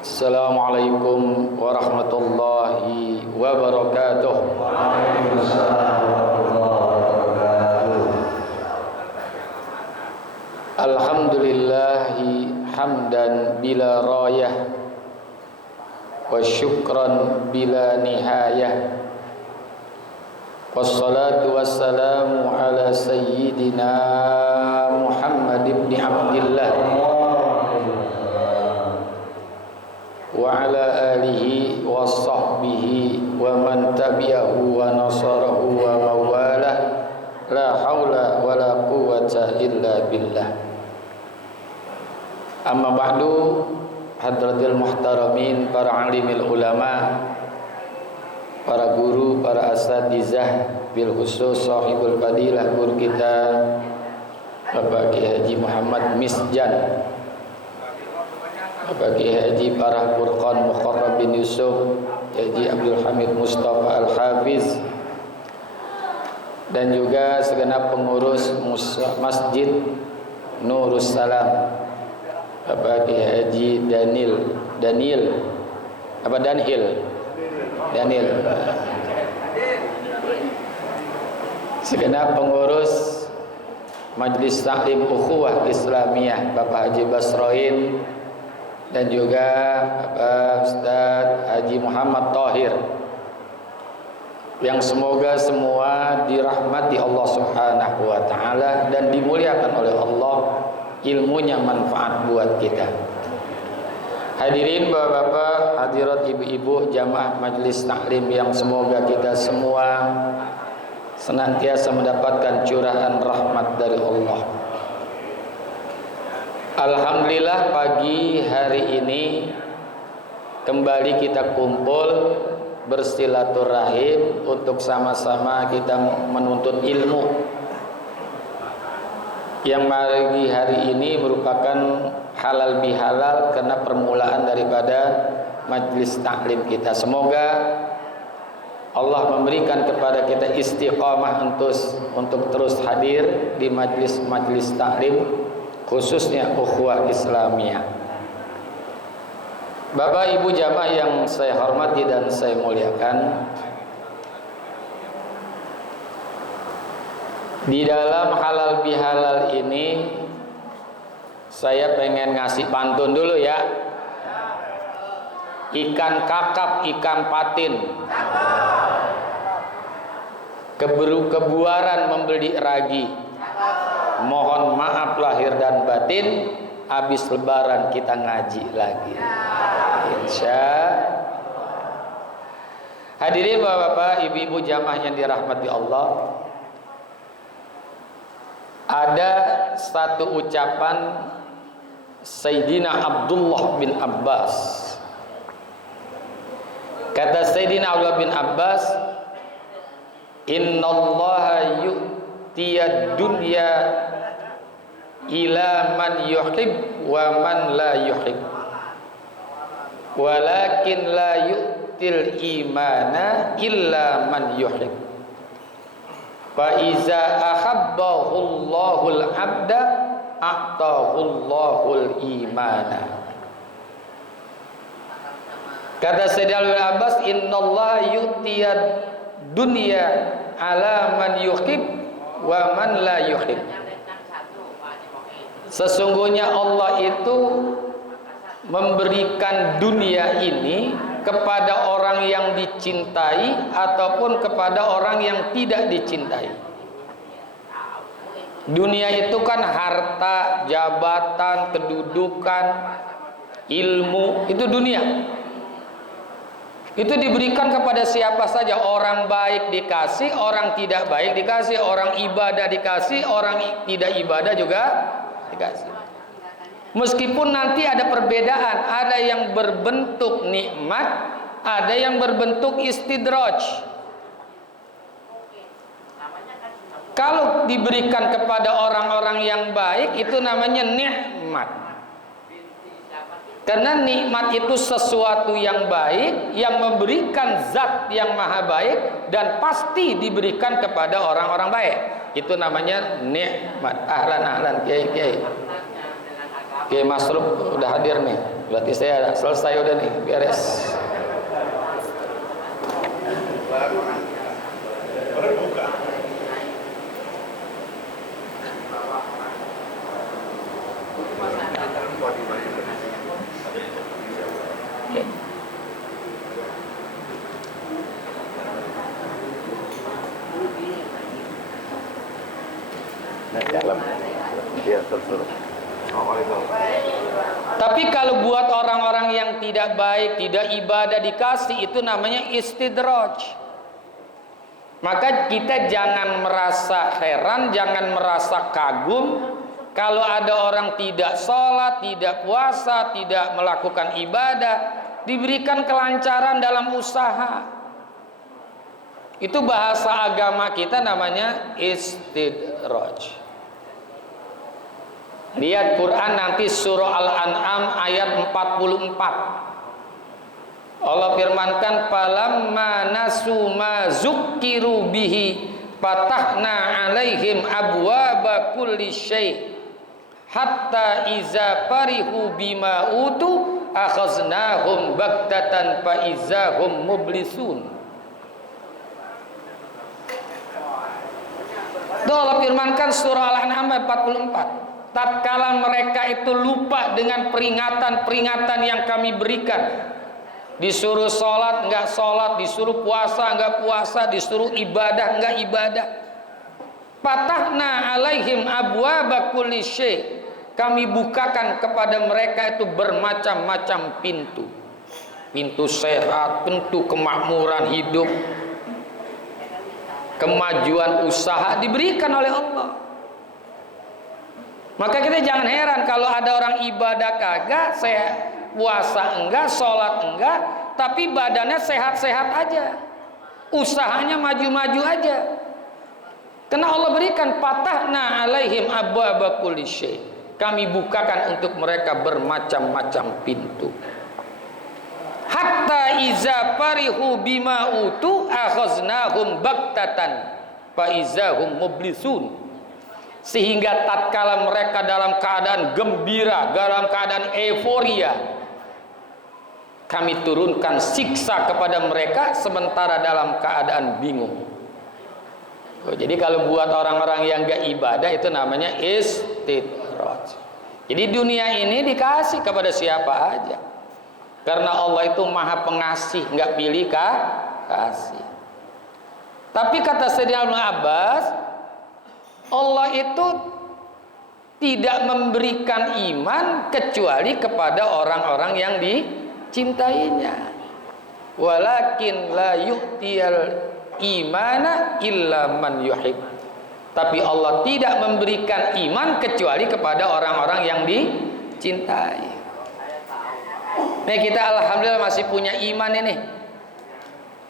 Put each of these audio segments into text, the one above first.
Assalamualaikum warahmatullahi wabarakatuh. Waalaikumsalam warahmatullahi wabarakatuh. Alhamdulillahi hamdan bila rayah wa syukran bila nihayah. Wassalatu wassalamu ala sayyidina Muhammad ibn Abdillah wa ala alihi wa sahbihi wa man tabi'ahu wa nasarahu wa mawalah. La haula wa la quwwata illa billah. Amma ba'du, hadratil muhtaramin, para alimil ulama, para guru, para asatizah, bil khusus sahibul fadilah guru kita Bapak Kiai Haji Muhammad Misjan, Bapak Kiai Haji Farah Furqan Muqarrab bin Yusuf, Haji Abdul Hamid Mustafa Al-Hafiz, dan juga segenap pengurus Masjid Nurus Salam, Bapak Kiai Haji Daniel, segenap pengurus Majelis Taklim Ukhuwah Islamiyah, Bapak Haji Basroin, dan juga Bapak Ustaz Haji Muhammad Tahir, yang semoga semua dirahmati Allah Subhanahu wa taala dan dimuliakan oleh Allah, ilmunya manfaat buat kita. Hadirin bapak-bapak, hadirat ibu-ibu, jamaah majelis taklim yang semoga kita semua senantiasa mendapatkan curahan rahmat dari Allah. Alhamdulillah, pagi hari ini kembali kita kumpul bersilaturahim untuk sama-sama kita menuntut ilmu, yang pagi hari ini merupakan halal bihalal karena permulaan daripada majlis taklim kita. Semoga Allah memberikan kepada kita istiqamah untuk terus hadir di majlis taklim, khususnya ukhuwah Islamiyah. Bapak Ibu jamaah yang saya hormati dan saya muliakan, di dalam halal bihalal ini saya pengen ngasih pantun dulu ya. Ikan kakap, ikan patin, kebuaran membeli ragi. Mohon maaf lahir dan batin, habis lebaran kita ngaji lagi, insya. Hadirin bapak-bapak, ibu-ibu jamaah yang dirahmati Allah, ada satu ucapan Sayyidina Abdullah bin Abbas. Kata Sayyidina Abdullah bin Abbas, innallaha yu'tiyad dunya ila man yuhib wa man la yuhib, walakin la yu'til imana illa man yuhib. Fa iza ahabbahullahul abda a'tahullahul imana. Kata Sayyidina Ibnu Abbas, innallaha yu'tiyad dunya ala man yuhib wa man la yuhib. Sesungguhnya Allah itu memberikan dunia ini kepada orang yang dicintai ataupun kepada orang yang tidak dicintai. Dunia itu kan harta, jabatan, kedudukan, ilmu, itu dunia. Itu diberikan kepada siapa saja. Orang baik dikasih, orang tidak baik dikasih, orang ibadah dikasih, orang tidak ibadah juga dikasih. Meskipun nanti ada perbedaan, ada yang berbentuk nikmat, ada yang berbentuk istidraj. Kalau diberikan kepada orang-orang yang baik, itu namanya nikmat. Karena nikmat itu sesuatu yang baik, yang memberikan zat yang maha baik, dan pasti diberikan kepada orang-orang baik. Itu namanya nikmat. Ahlan Kiai Masruf udah hadir nih. Berarti saya selesai udah nih, beres. Tapi kalau buat orang-orang yang tidak baik, tidak ibadah dikasih, itu namanya istidraj. Maka kita jangan merasa heran, jangan merasa kagum kalau ada orang tidak sholat, tidak puasa, tidak melakukan ibadah, diberikan kelancaran dalam usaha. Itu bahasa agama kita namanya istidraj. Lihat Quran nanti surah Al-An'am ayat 44. Allah firmankan, falamma nasu ma zukkiru bihi fatahna alaihim abwaba kulli syai' hatta iza farihu bima utu akhaznahum baghtatan fa izahum mublisun. Itu Allah firmankan surah Al-An'am ayat 44. Tatkala mereka itu lupa dengan peringatan-peringatan yang kami berikan, disuruh sholat enggak sholat, disuruh puasa enggak puasa, disuruh ibadah enggak ibadah. Fatahna alaihim abwaba kulli syai', kami bukakan kepada mereka itu bermacam-macam pintu. Pintu sehat, pintu kemakmuran hidup, kemajuan usaha diberikan oleh Allah. Maka kita jangan heran kalau ada orang ibadah kagak, saya puasa enggak, sholat enggak, tapi badannya sehat-sehat aja, usahanya maju-maju aja. Karena Allah berikan fatahna alaihim abwaba kulli syai', kami bukakan untuk mereka bermacam-macam pintu. Hatta iza farihu bima utu akhaznahum baghtatan fa izahum mublisun. Sehingga tatkala mereka dalam keadaan gembira, dalam keadaan euforia, kami turunkan siksa kepada mereka sementara dalam keadaan bingung. Jadi kalau buat orang-orang yang gak ibadah itu namanya istidraj. Jadi dunia ini dikasih kepada siapa aja, karena Allah itu maha pengasih, gak pilih kasih. Tapi kata Sayyidina Ibnu Abbas, Allah itu tidak memberikan iman kecuali kepada orang-orang yang dicintainya. Walakin la yu'tiyal imana illa man yuhib. Tapi Allah tidak memberikan iman kecuali kepada orang-orang yang dicintai. Nih kita alhamdulillah masih punya iman ini.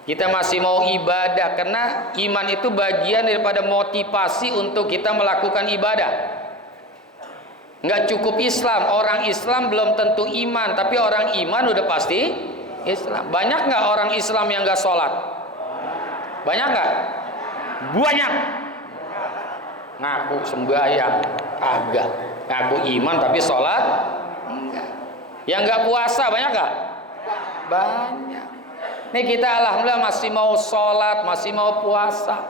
Kita masih mau ibadah karena iman itu bagian daripada motivasi untuk kita melakukan ibadah. Nggak cukup Islam, orang Islam belum tentu iman, tapi orang iman udah pasti Islam. Banyak nggak orang Islam yang nggak sholat? Banyak nggak? Banyak. Ngaku sembahyang, agak. Ngaku iman tapi sholat enggak. Yang nggak puasa banyak nggak? Banyak. Nih kita alhamdulillah masih mau sholat, masih mau puasa,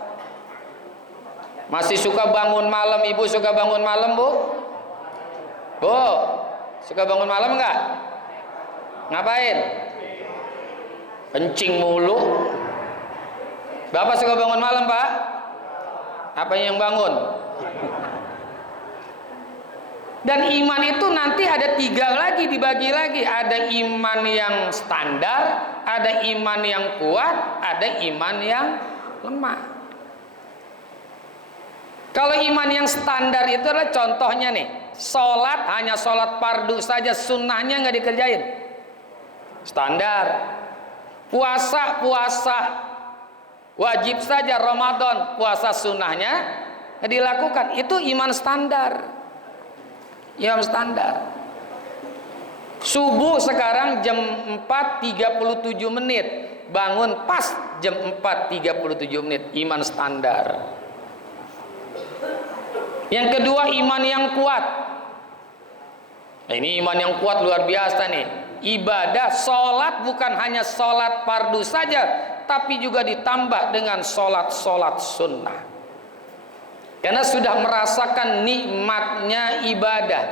masih suka bangun malam. Ibu suka bangun malam, Bu? Bu, suka bangun malam enggak? Ngapain? Kencing mulu. Bapak suka bangun malam, Pak? Apa yang bangun? Dan iman itu nanti ada 3 lagi, dibagi lagi. Ada iman yang standar, ada iman yang kuat, ada iman yang lemah. Kalau iman yang standar itu adalah contohnya nih, sholat hanya sholat fardu saja, sunnahnya nggak dikerjain, standar. Puasa wajib saja, Ramadan puasa sunnahnya dilakukan, itu iman standar. Iman standar. Subuh sekarang jam 4.37 menit, bangun pas jam 4.37 menit, iman standar. Yang kedua iman yang kuat. Nah, ini iman yang kuat luar biasa nih. Ibadah sholat bukan hanya sholat fardu saja, tapi juga ditambah dengan sholat sunnah. Karena sudah merasakan nikmatnya ibadah.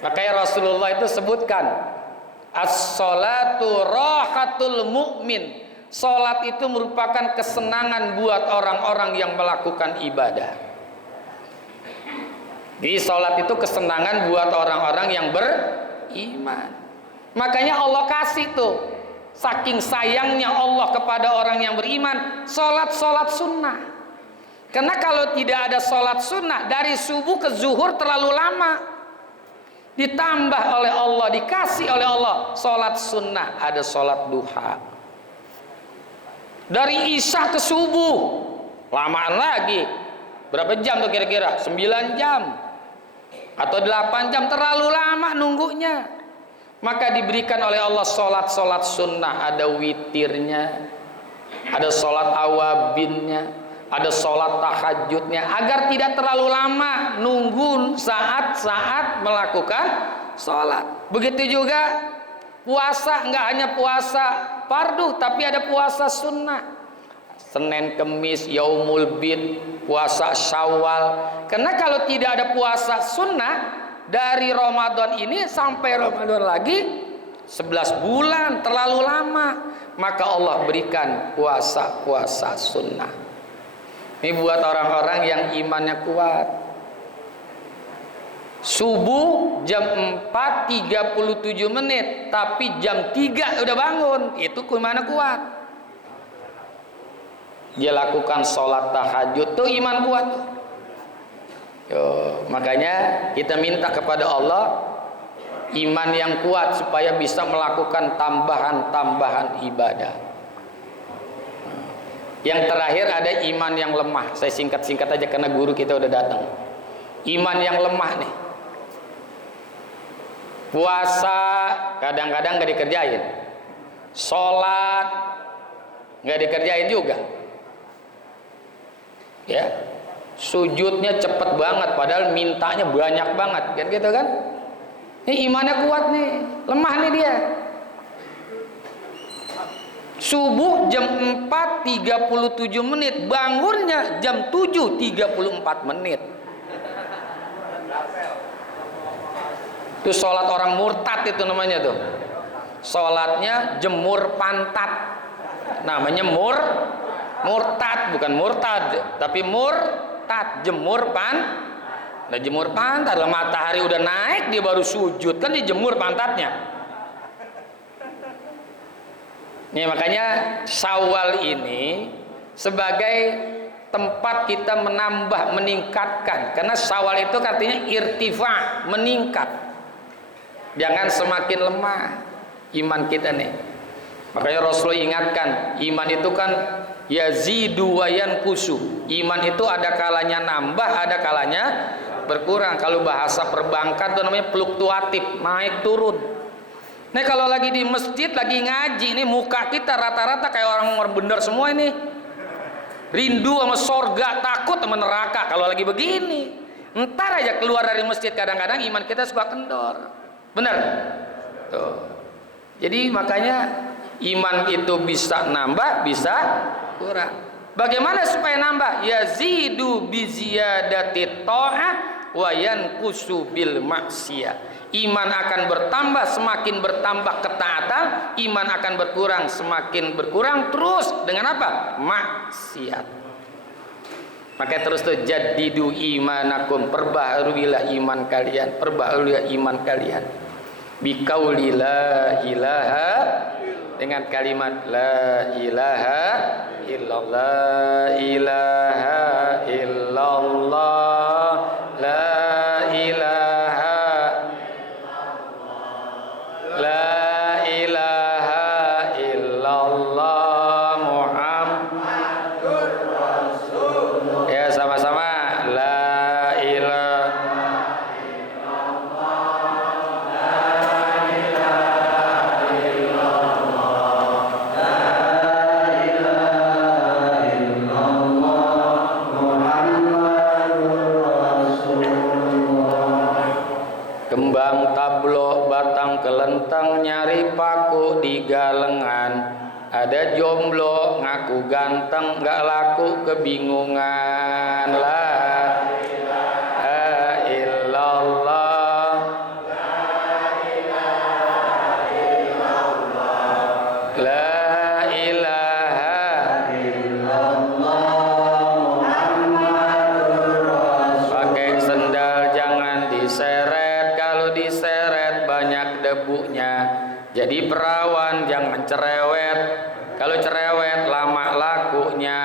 Makanya Rasulullah itu sebutkan, as-sholatu rahatul mu'min. Sholat itu merupakan kesenangan buat orang-orang yang melakukan ibadah. Jadi sholat itu kesenangan buat orang-orang yang beriman. Makanya Allah kasih tuh, saking sayangnya Allah kepada orang yang beriman, sholat sunnah. Karena kalau tidak ada sholat sunnah, dari subuh ke zuhur terlalu lama. Ditambah oleh Allah, dikasih oleh Allah sholat sunnah, ada sholat duha. Dari isya ke subuh, lamaan lagi. Berapa jam tuh kira-kira? 9 jam atau 8 jam, terlalu lama nunggunya. Maka diberikan oleh Allah sholat sunnah, ada witirnya, ada sholat awabinnya, ada sholat tahajudnya, agar tidak terlalu lama nunggu saat-saat melakukan sholat. Begitu juga puasa, nggak hanya puasa fardu, tapi ada puasa sunnah. Senin, Kemis, Yaumul Bid, puasa Syawal. Karena kalau tidak ada puasa sunnah, dari Ramadan ini sampai Ramadan lagi 11 bulan, terlalu lama. Maka Allah berikan puasa sunnah. Ini buat orang-orang yang imannya kuat. Subuh jam 4:37 menit, tapi jam 3 udah bangun. Itu gimana kuat? Dia lakukan sholat tahajud, tuh iman kuat. Yo, makanya kita minta kepada Allah iman yang kuat supaya bisa melakukan tambahan ibadah. Yang terakhir ada iman yang lemah. Saya singkat-singkat aja karena guru kita udah datang. Iman yang lemah nih. Puasa kadang-kadang nggak dikerjain. Sholat nggak dikerjain juga. Ya. Sujudnya cepet banget, padahal mintanya banyak banget, kan gitu kan? Ini imannya kuat nih, lemah nih dia. Subuh jam 4:37 menit, bangunnya jam 7:34 menit. Itu sholat orang murtad itu namanya tuh. Sholatnya jemur pantat, namanya murtad, bukan murtad, tapi jemur Nah, jemur pantat, lah matahari udah naik dia baru sujud, kan dijemur pantatnya. Nih makanya Syawal ini sebagai tempat kita meningkatkan, karena Syawal itu artinya irtifa, meningkat. Jangan semakin lemah iman kita nih. Makanya Rasulullah ingatkan, iman itu kan yazidu wa yanqusu. Iman itu ada kalanya nambah, ada kalanya berkurang. Kalau bahasa perbankan itu namanya fluktuatif, naik turun. Nih kalau lagi di masjid lagi ngaji ini muka kita rata-rata kayak orang bener semua ini. Rindu sama sorga, takut sama neraka kalau lagi begini. Entar aja keluar dari masjid kadang-kadang iman kita suka kendor. Bener? Tuh. Jadi makanya iman itu bisa nambah, bisa kurang. Bagaimana supaya nambah? Yazidu bi ziyadati tha'ah wa yanqusu bil maksiyah. Iman akan bertambah, semakin bertambah ketaatan. Iman akan berkurang, semakin berkurang. Terus dengan apa? Maksiat. Makanya terus tuh jaddidu imanakum, perbaharuilah iman kalian, perbaharuilah iman kalian. Biqauli la ilaha, dengan kalimat la ilaha illallah, ilaha illallah, la ilaha, la ilaha illallah Muhammadur Rasulullah. Ya sama-sama la ilaha Muhammadur cari paku di galengan, ada jomblo ngaku ganteng gak laku kebingungan. La ilaha illallah, la ilaha pakai sendal jangan diseret, kalau diseret banyak debunya. Jadi perawan jangan cerewet, kalau cerewet lama lakunya.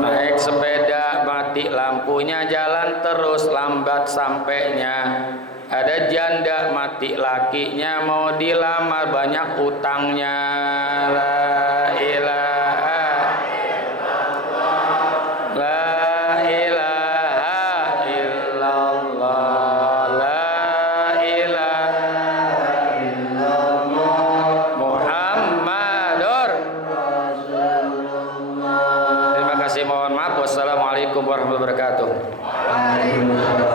Naik sepeda mati lampunya, jalan terus lambat sampainya. Ada janda mati lakinya, mau dilamar banyak utangnya. La ilaha illallah, la ilaha illallah, la ilaha illallah, Muhammadur Rasulullah. Terima kasih, mohon maaf. Wassalamualaikum warahmatullahi wabarakatuh.